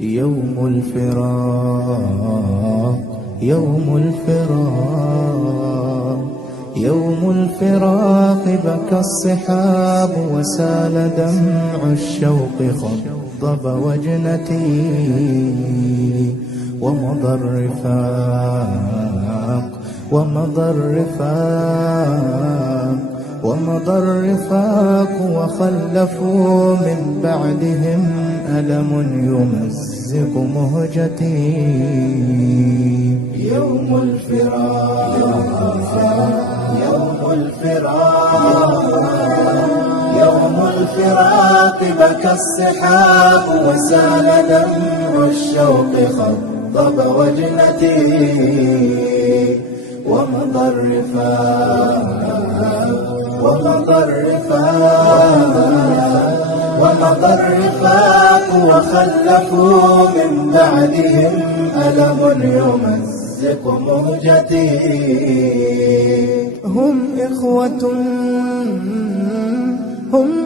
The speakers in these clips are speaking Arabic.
يوم الفراق يوم الفراق يوم الفراق بكى الصحاب وسال دمع الشوق خضب وجنتي ومضى الرفاق ومضى الرفاق وخلفوا من بعدهم ألم يمزق مهجتي يوم الفراق بكى الصحاب وسال دمع الشوق خضب وجنتي ومضى الرفاق وخلفوا من بعدهم ألم يمزق مهجتي هم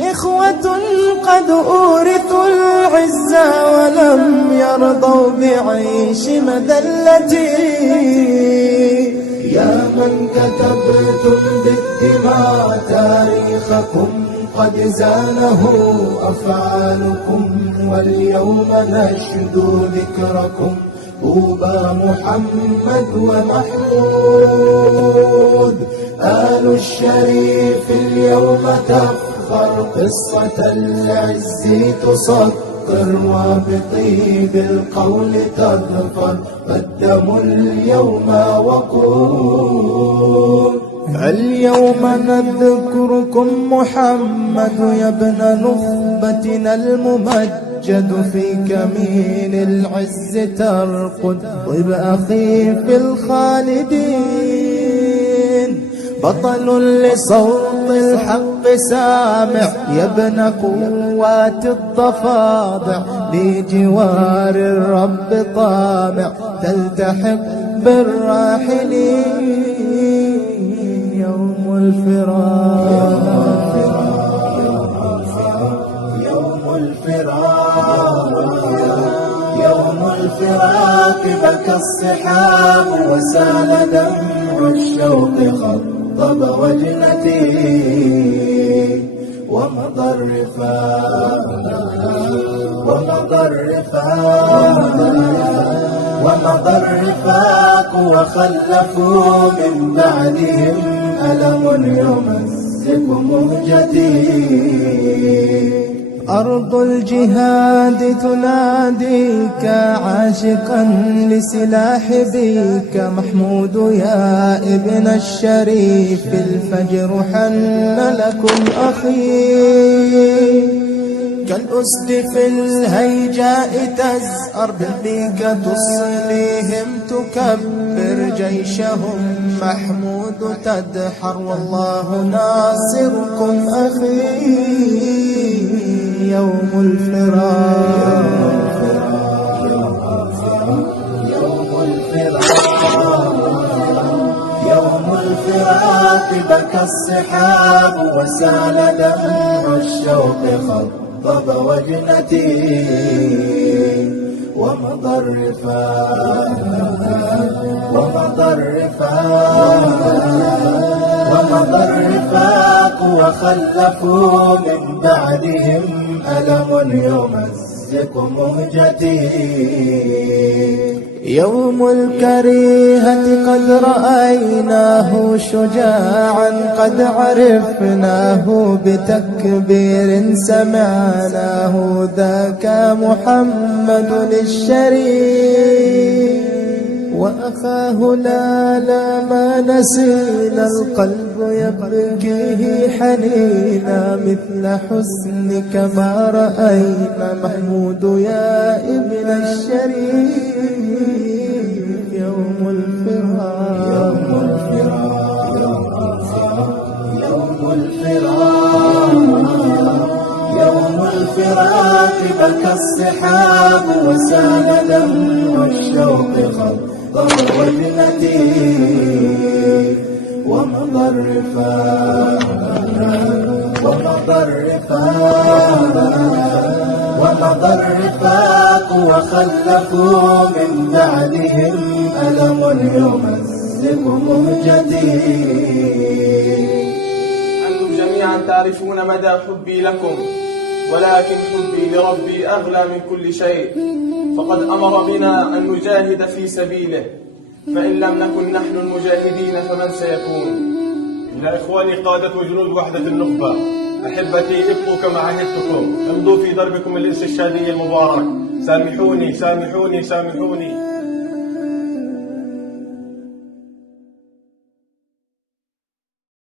إخوة قد أورثوا العزة ولم يرضوا بعيش مذلتي يا من كتبتم بالدماء تاريخكم قد زانه أفعالكم واليوم نشدو ذكركم طوبى محمد ومحمود آل الشريف اليوم تفخر قصة العز تسطر وبطيب القول تظفر فالدم اليوم وقود اليوم نذكركم محمد يا ابن نخبتنا الممجد في كمين العز ترقد طب أخي في الخالدين بطل لصوت الحق سامع يا ابن قوات الضفادع لجوار الرب طامع تلتحق بالراحلين يوم الفراق بكى الصحاب وسال دمع الشوق خضب وجنتي ومضى الرفاق وخلفوا من بعدهم ألم يمزق مهجتي أرض الجهاد تناديك عاشقا لسلاح بيك محمود يا ابن الشريف الفجر حن لكم أخي كالأسد في الهيجاء تزأر بالبيك تصليهم تكبر جيشهم محمود تدحر والله ناصركم أخي يوم الفراق بكى الصحاب وسال دمع الشوق خضب وجنتي ومضى الرفاق وخلفوا من بعدهم ألم يمزق مهجتي يوم الكريهة قد رأيناه شجاعا قد عرفناه بتكبير سمعناه ذاك محمد الشريف وأخاه لا ما نسينا القلب يبكيه حنينا مثل حسنك ما رأينا محمود يا ابن الشريف يوم الفراق بكى الصحاب وسال دمع الشوق خضب وجنتي ومضى الرفاق ومضى الرفاق وخلفوا من بعدهم ألم يمزق مهجتي. أنتم جميعا تعرفون مدى حبي لكم، ولكن حبي لربي أغلى من كل شيء، فقد أمر بنا أن نجاهد في سبيله، فإن لم نكن نحن المجاهدين فمن سيكون؟ يا إخواني قادة وجنود وحدة النخبة، أحبتي ابقوا كما عهدتكم، امضوا في دربكم الاستشهادي المبارك. سامحوني سامحوني سامحوني.